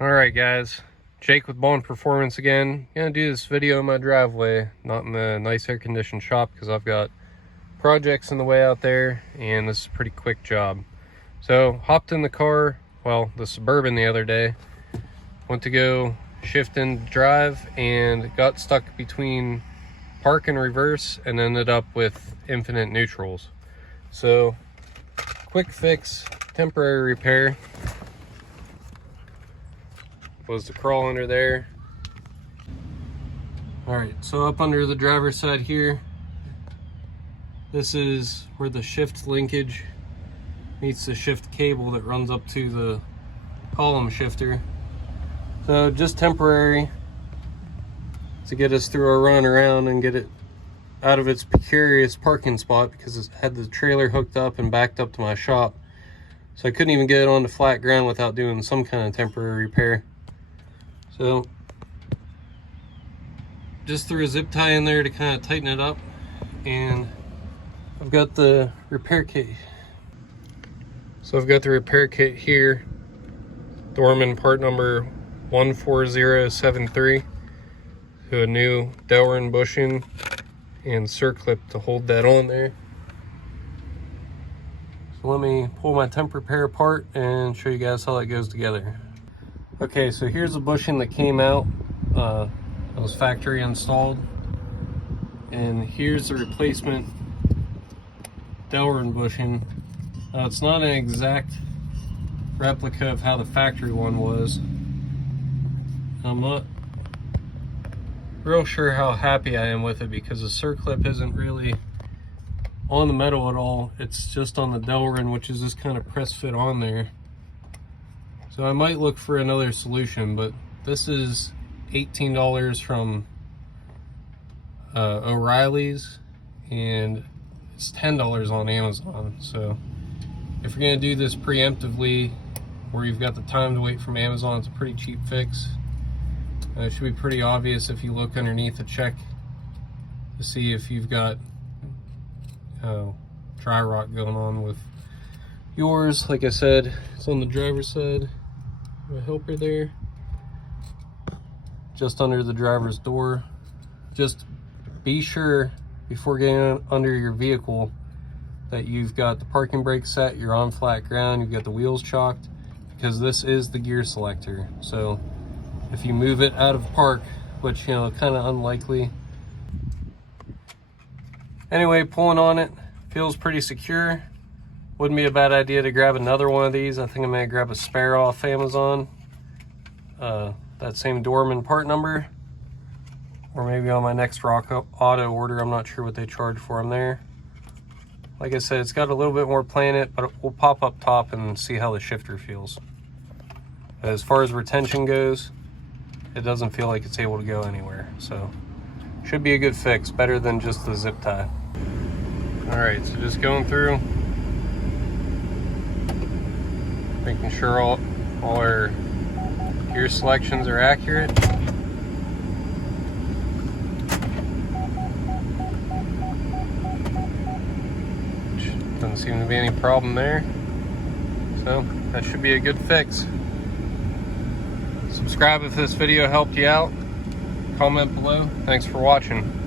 Alright guys, Jake with Bone Performance again. Gonna do this video in my driveway, not in the nice air conditioned shop because I've got projects in the way out there and this is a pretty quick job. So hopped in the car, well the Suburban the other day, went to go shift in drive and got stuck between park and reverse and ended up with infinite neutrals. So quick fix, temporary repair was to crawl under there. All right, so up under the driver's side here, this is where the shift linkage meets the shift cable that runs up to the column shifter. So just temporary to get us through our run around and get it out of its precarious parking spot because it had the trailer hooked up and backed up to my shop. So I couldn't even get it onto flat ground without doing some kind of temporary repair. So just threw a zip tie in there to kind of tighten it up, and I've got the repair kit. So I've got the repair kit here, Dorman part number 14073, to a new Delrin bushing and circlip to hold that on there. So let me pull my temp repair apart and show you guys how that goes together. Okay, so here's the bushing that came out. It was factory installed. And here's the replacement Delrin bushing. It's not an exact replica of how the factory one was. I'm not real sure how happy I am with it because the circlip isn't really on the metal at all. It's just on the Delrin, which is just kind of press fit on there. So I might look for another solution, but this is $18 from O'Reilly's and it's $10 on Amazon. So if you're gonna do this preemptively where you've got the time to wait from Amazon, it's a pretty cheap fix. It should be pretty obvious if you look underneath the check to see if you've got dry rot going on with yours. Like I said, it's on the driver's side. My helper there, just under the driver's door. Just be sure before getting under your vehicle that you've got the parking brake set, you're on flat ground, you've got the wheels chalked, because this is the gear selector. So if you move it out of park, which you know, kind of unlikely. Anyway, pulling on it feels pretty secure. Wouldn't be a bad idea to grab another one of these. I think I'm gonna grab a spare off Amazon. That same Dorman part number. Or maybe on my next Rock Auto order. I'm not sure what they charge for them there. Like I said, it's got a little bit more play in it, but we'll pop up top and see how the shifter feels. As far as retention goes, it doesn't feel like it's able to go anywhere. So, should be a good fix. Better than just the zip tie. Alright, so just going through, making sure all our gear selections are accurate. Doesn't seem to be any problem there. So that should be a good fix. Subscribe if this video helped you out. Comment below. Thanks for watching.